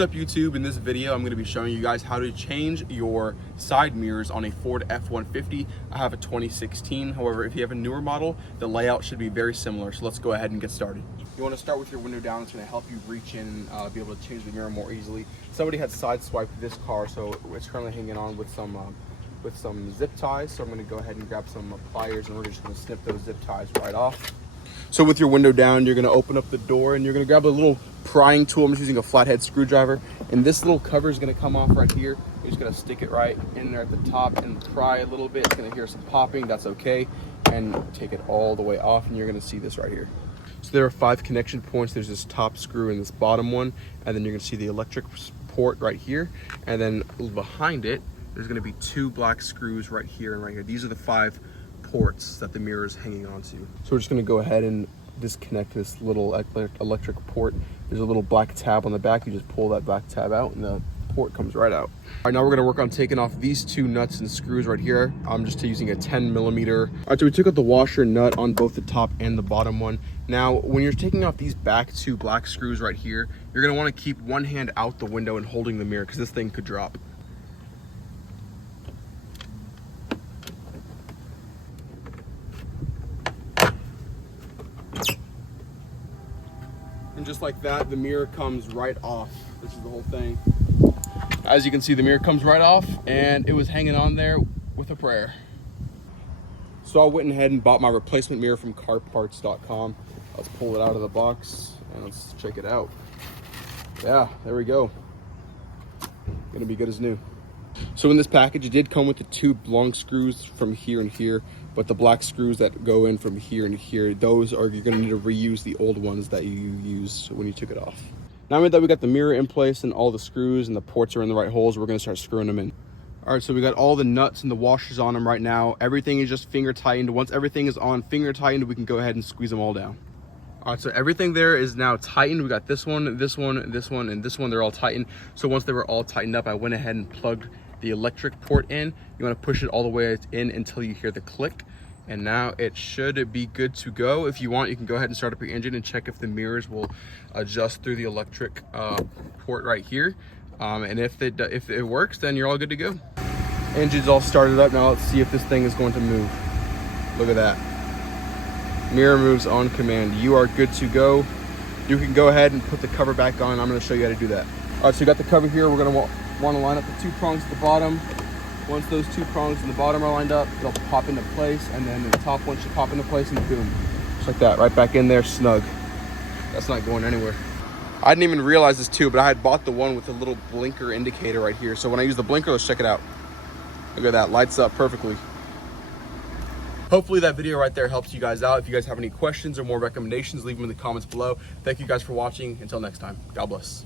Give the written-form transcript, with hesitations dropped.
What's up YouTube? In this video I'm going to be showing you guys how to change your side mirrors on a Ford F-150. I have a 2016, however if you have a newer model the layout should be very similar, so let's go ahead and get started. You want to start with your window down. It's going to help you reach in and be able to change the mirror more easily. Somebody had sideswiped this car, so it's currently hanging on with some zip ties, so I'm going to go ahead and grab some pliers and we're just going to snip those zip ties right off. So with your window down, you're going to open up the door and you're going to grab a little prying tool. I'm just using a flathead screwdriver, and this little cover is going to come off right here. You're just going to stick it right in there at the top and pry a little bit. It's going to hear some popping, that's okay, and take it all the way off, and you're going to see this right here. So there are 5 connection points. There's this top screw and this bottom one, and then you're going to see the electric port right here, and then behind it there's going to be 2 black screws right here and right here. These are the 5 ports that the mirror is hanging onto. So we're just going to go ahead and disconnect this little electric port. There's a little black tab on the back. You just pull that black tab out and the port comes right out. All right, now we're going to work on taking off these 2 nuts and screws right here. I'm just using a 10mm. All right, so we took out the washer nut on both the top and the bottom one. Now when you're taking off these back 2 black screws right here, you're going to want to keep one hand out the window and holding the mirror because this thing could drop. And just like that, the mirror comes right off. This is the whole thing. As you can see, the mirror comes right off, and it was hanging on there with a prayer. So I went ahead and bought my replacement mirror from carparts.com. Let's pull it out of the box and let's check it out. Yeah, there we go. Gonna be good as new. So in this package, it did come with the 2 long screws from here and here, but the black screws that go in from here and here, those are, you're gonna need to reuse the old ones that you used when you took it off. Now that we got the mirror in place and all the screws and the ports are in the right holes, we're gonna start screwing them in. All right, so we got all the nuts and the washers on them right now. Everything is just finger tightened. Once everything is on finger tightened, we can go ahead and squeeze them all down. All right, so everything there is now tightened. We got this one, this one, this one, and this one. They're all tightened. So once they were all tightened up, I went ahead and plugged the electric port in. You want to push it all the way in until you hear the click, and now it should be good to go. If you want, you can go ahead and start up your engine and check if the mirrors will adjust through the electric port right here. And if it works, then you're all good to go. Engine's all started up. Now let's see if this thing is going to move. Look at that. Mirror moves on command. You are good to go. You can go ahead and put the cover back on. I'm going to show you how to do that. All right, so you got the cover here. We're going to want to line up the 2 prongs at the bottom. Once those 2 prongs in the bottom are lined up, it'll pop into place, and then the top one should pop into place, and boom, just like that, right back in there, snug. That's not going anywhere. I didn't even realize this too, but I had bought the one with the little blinker indicator right here. So when I use the blinker, let's check it out. Look at that, lights up perfectly. Hopefully that video right there helps you guys out. If you guys have any questions or more recommendations, leave them in the comments below. Thank you guys for watching. Until next time, God bless.